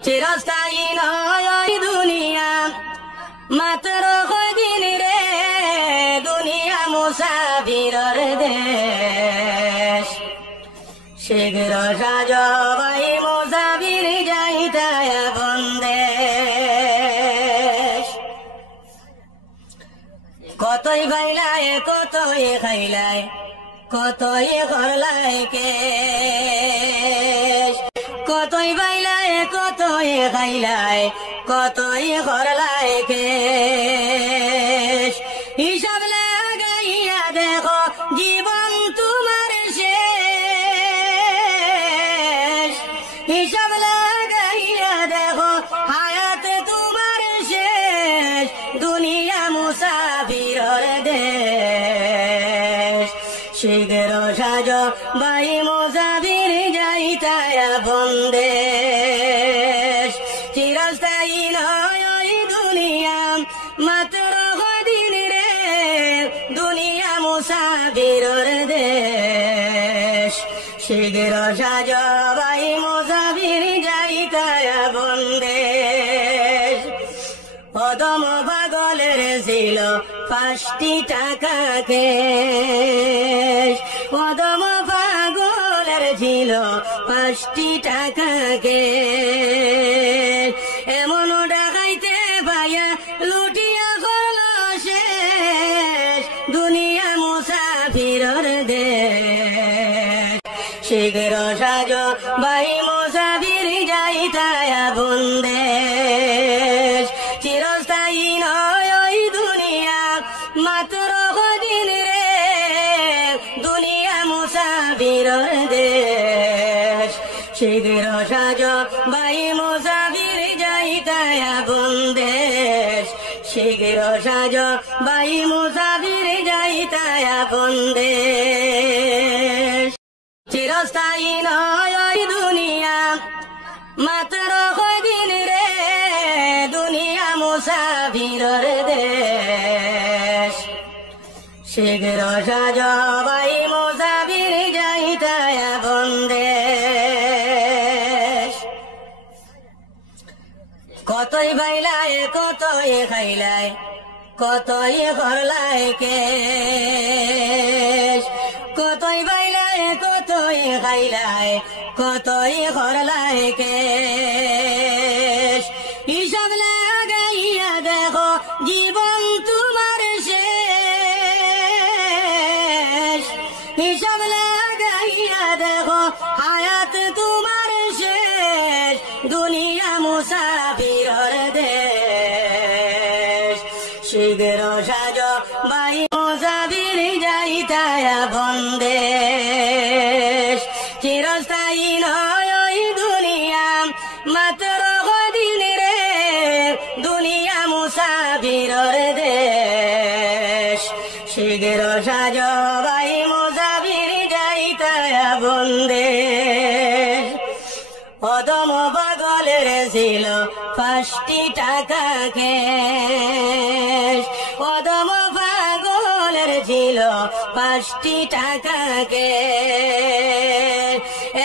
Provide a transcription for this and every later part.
চিরস্থায়ী নয় দুনিয়া, মাত্র কদিন রে দুনিয়া মুসাফিরর দেশ। শীঘ্র সাজ ভাই মুসাফির যাইতায় আপন দেশ। কতই বাইলায় কতই খাইলায় কতই করলায় কেশ। কতই বাইলায় কতই খাইলায় কতই করলায় কেশ। হিসাব লাগাইয়া দেখো জীবন তোমার শেষ। হিসাব লাগাইয়া দেখো হায়াত তোমার শেষ। দুনিয়া মুসাফিরর দেশ। শীঘ্র সাজ ভাই মুসাফির যাইতায় আপন দেশ। চিরস্থায়ী নয় দুনিয়া, মাত্র কদিন রে দুনিয়া মুসাফিরর দেশ। শীঘ্র সাজ ভাই মুসাফির যাইতায় আপন দেশ। অদম পাগলের ছিল 5টি টাকা কেশ। অদম পাগলের ছিল 5টি টাকা কেশ। এমন ডাকাইতে ভাইয়া লুটিয়া করল শেষ। দুনিয়া মুসাফিরর দেশ। শীঘ্র সাজ ভাই মুসাফির যাইতায় আপন দেশ। চিরস্থায়ী নয় দুনিয়া, মাত্র কদিন রে দুনিয়া মুসাফিরর দেশ। শীঘ্র সাজ ভাই মুসাফির যাইতায় আপন দেশ। শীঘ্র সাজ ভাই মুসাফির যাইতায় আপন দেশ। চিরস্থায়ী নয় দুনিয়া, মাত্র কদিন রে দুনিয়া মুসাফিরর দেশ। শীঘ্র সাজ ভাই মুসাফির যাইতায় আপন দেশ। কতই বাইলায় কতই খাইলায় কতই করলায় কেশ। কতই বাইলায় কতই খাইলায় কতই করলায় কেশ। হিসাব লাগাইয়া দেখো জীবন তোমার শেষ। হিসাব লাগাইয়া দেখো হায়াত তোমার শেষ। দুনিয়া মুসাফিরর দেশ। শীঘ্র সাজ ভাই মুসাফির যাইতায় আপন দেশ। চিরস্থায়ী নয় দুনিয়া, মাত্র কদিন রে দুনিয়া মুসাফিরর দেশ। শীঘ্র সাজ ভাই মুসাফির যাইতায় আপন দেশ। অদম পাগলের ছিল 5টি টাকা কেশ। অদম পাগলের ছিল 5টি টাকা কেশ।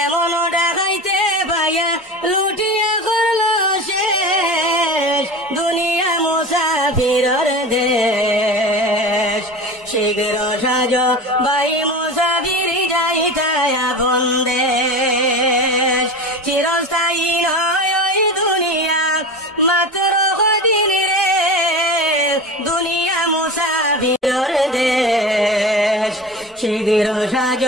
এমন ডাকাইতে ভাইয়া লুটিয়া করল শেষ। দুনিয়া মুসাফিরর দেশ। শীঘ্র সাজ ভাই মুসাফির যাইতায় আপন দেশ। চিরস্থায়ী নয় দুনিয়া, মাত্র কদিন রে দুনিয়া মুসাফিরর দেশ। শীঘ্র সাজ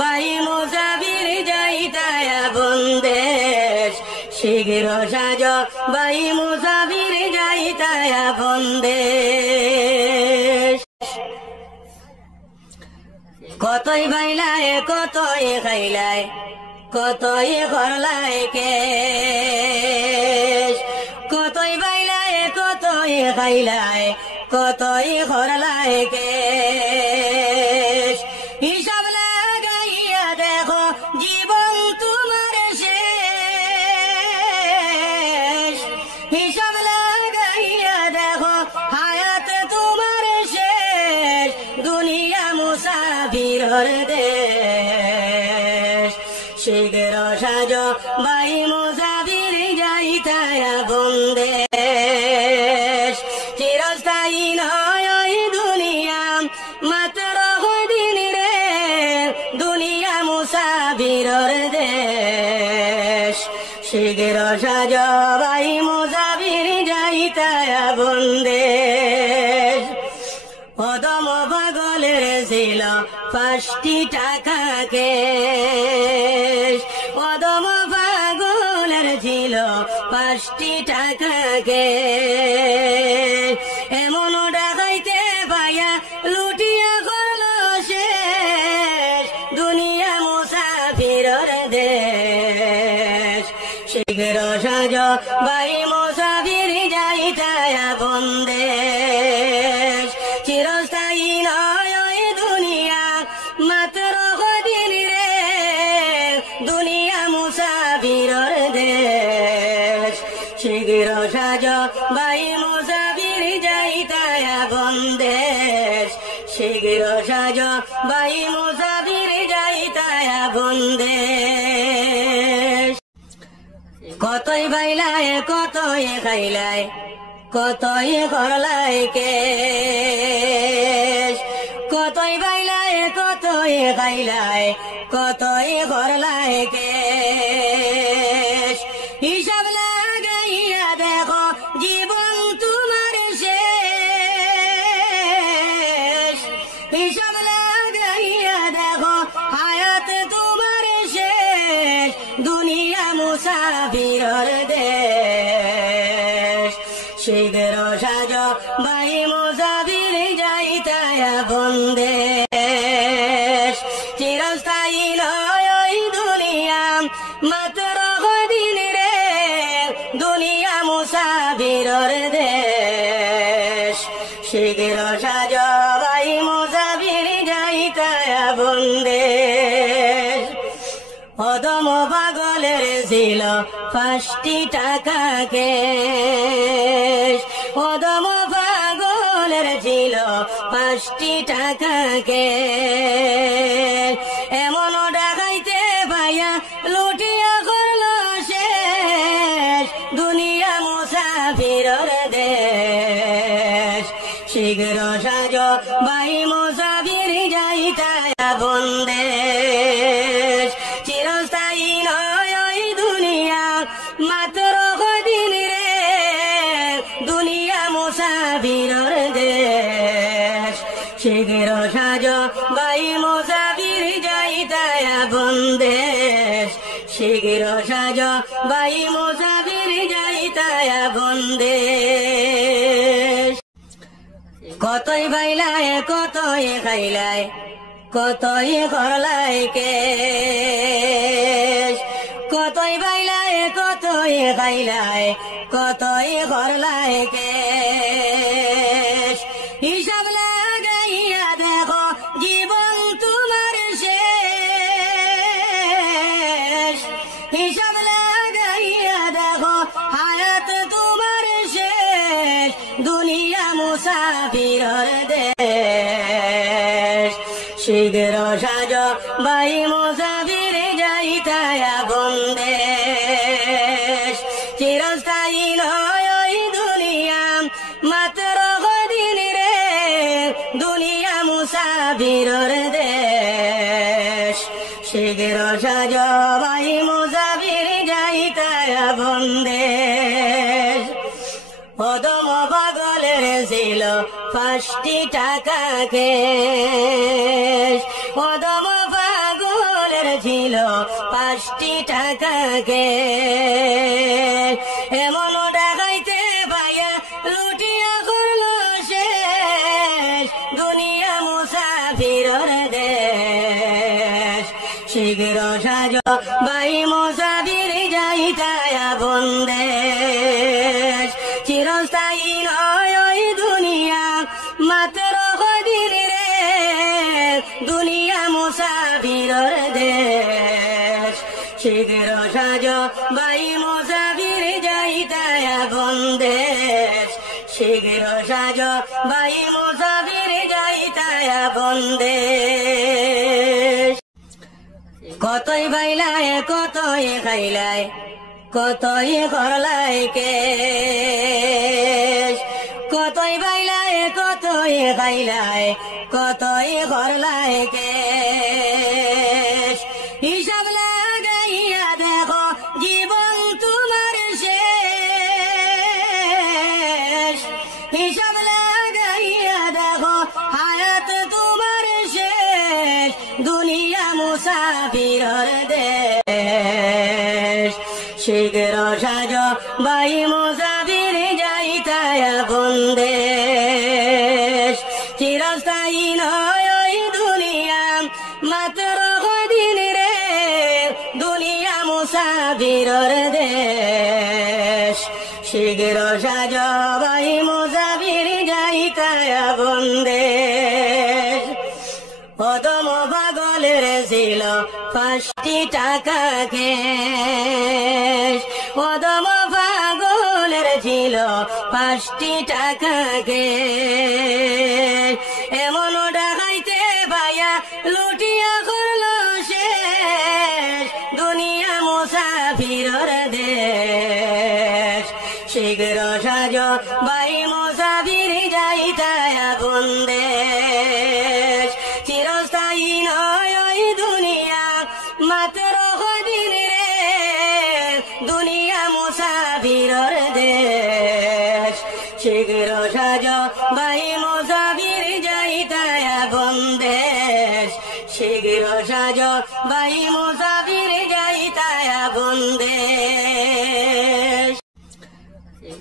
ভাই মুসাফির যাইতায় আপন দেশ। শীঘ্র সাজ ভাই মুসাফির যাইতায় আপন দেশ। কতই বাইলায় কতই খাইলায় কতই করলায় কেশ। কতই বাইলায় কতই খাইলায় কতই করলায় কেশ। হিসাব লাগাইয়া দেখো জীবন তোমার শেষ। হিসাব লাগাইয়া দেখো হায়াত তোমার শেষ। দুনিয়া মুসাফিরর দেশ। শীঘ্র সাজ ভাই মুসাফির যাই যাইতায় বন্দেশ চিরস্থায়ী নয় ওই দুনিয়া মাত্র দিন রে দুনিয়া মুসাফিরর দেশ শীঘ্র সাজ ভাই মুসাফির যাইতায় বন্দেশ অদম পাগলের ছিল 5টি টাকা কেশ অদম পাগলের ছিল 5টি টাকা কেশ এমন ডাকাইতে পাইয়া লুটিয়া করল শেষ দুনিয়া মুসাফিরর দেশ শীঘ্র সাজ ভাই মুসাফির যাইতায় বন্দেশ চিরস্থায়ী নয় ওই দুনিয়া মাত্র দিন রে দুনিয়া মুসাফিরর দেশ শীঘ্র সাজ ভাই মুসাফির যাইতায় বন্দেশ শীঘ্র সাজ ভাই মুসাফির যাইতায় বন্দেশ কতই বাইলায় কতই খাইলায় কতই করলাই কেশ কতই বাইলায় কতই খাইলায় কতই করলাই কেশ হিসাব লাগাইয়া দেখো জীবন তোমার শেষ হিসাব লাগাইয়া দেখো হায়াত তোমার শেষ দুনিয়া মুসাফিরর দেশ শীঘ্র সাজ ভাই মুসাফির যাইতায় বন্দেশ চিরস্থায়ী নয় ওই দুনিয়া মাত্র দিন রে দুনিয়া মুসাফিরর দেশ শীঘ্র সাজ ভাই মুসাফির যাইতায় বন্দেশ অদম পাগলের ছিল 5টি টাকা কেশ অদম পাগলের ছিল 5টি টাকা কেশ এমন ডাকাইতে পাইয়া লুটিয়া করল শেষ দুনিয়া মুসাফিরর দেশ শীঘ্র সাজ ভাই মুসাফির যাইতায় বন্দেশ চিরস্থায়ী নয় ওই দুনিয়া মাত্র দিন রে দুনিয়া মুসাফিরর দেশ শীঘ্র সাজ ভাই মুসাফির যাইতায় বন্দেশ শীঘ্র সাজ ভাই মুসাফির যাইতায় বন্দেশ কতই বাইলায় কতই খাইলায় কতই করলাই কেশ কতই বাইলায় কতই খাইলায় কতই করলাই কেশ হিসাব লাগাইয়া দেখো জীবন তোমার শেষ হিসাব লাগাইয়া দেখো হায়াত তোমার শেষ দুনিয়া মুসাফিরর দেশ শীঘ্র সাজ ভাই মুসাফির যাইতায় বন্দেশ চিরস্থায়ী নয় ওই দুনিয়া মাত্র দিন রে দুনিয়া মুসাফিরর দেশ শীঘ্র সাজ ভাই মুসাফির যাইতায় বন্দেশ অদম পাগলের ছিল 5টি টাকা কেশ অদম পাগলের ছিল 5টি টাকা কেশ এমন ডাকাইতে পাইয়া লুটিয়া করল শেষ দুনিয়া মুসাফিরর দেশ শীঘ্র সাজ ভাই মুসাফির যাইতায় বন্দেশ চিরস্থায়ী নয় ওই দুনিয়া মাত্র দিন রে দুনিয়া মুসাফিরর দেশ শীঘ্র সাজ ভাই মুসাফির যাইতায় বন্দেশ শীঘ্র সাজ ভাই মুসাফির যাইতায় বন্দেশ কতই বাইলায় কতই খাইলায় কতই করলাই কেশ, কতই বাইলাই কতই খাইলাই, কতই করলাই কেশ। হিসাব লাগাইয়া দেখো জীবন তোমার শেষ, হিসাব লাগাইয়া দেখো হায়াত তোমার শেষ। দুনিয়া মুসাফিরের দেশ, শীঘ্র সাজ বাই মুসাফির যাইতায় আপন দেশ। চিরস্থায়ী নয় ওই দুনিয়া, মাত্র কদিন রে, দুনিয়া মুসাফিরের দেশ। শীঘ্র সাজ বাই মুসাফির যাইতায় আপন দেশ। অদম পাগলের ছিল 5টি টাকা ক্যাশ, অদম পাগলের ছিল 5টি টাকা ক্যাশ। এমন ডাকাইতে ভাইয়া লুটিয়া করলো শেষ, দুনিয়া মুসাফিরের দেশ। শীঘ্র সাজ বাই মুসাফির যাইতায় আপন দেশ। চিরস্থায়ী নয় ওই দুনিয়া, মাত্র কদিন রে, দুনিয়া মুসাফিরের দেশ। শীঘ্র সাজ বাই মুসাফির যাইতায় আপন দেশ। শীঘ্র সাজ বাই মুসাফির যাইতায় আপন দেশ।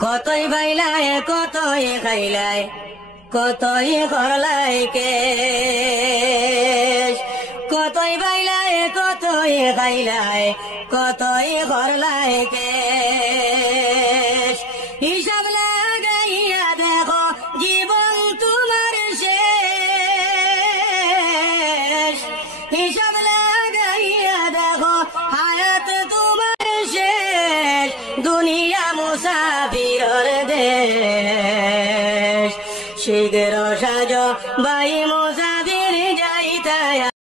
কতই বাইলাই কতই খাইলাই, কতই করলাই কেশ, কতই বাইলাই কতই খাইলাই, কতই করলাই কেশ। হিসাব লাগাইয়া দেখো জীবন তোমার শেষ, হিসাব লাগাইয়া দেখো হায়াত তোমার শেষ। দুনিয়া মুসাফিরের দেশ, শীঘ্র সাজ বাই মুসাফির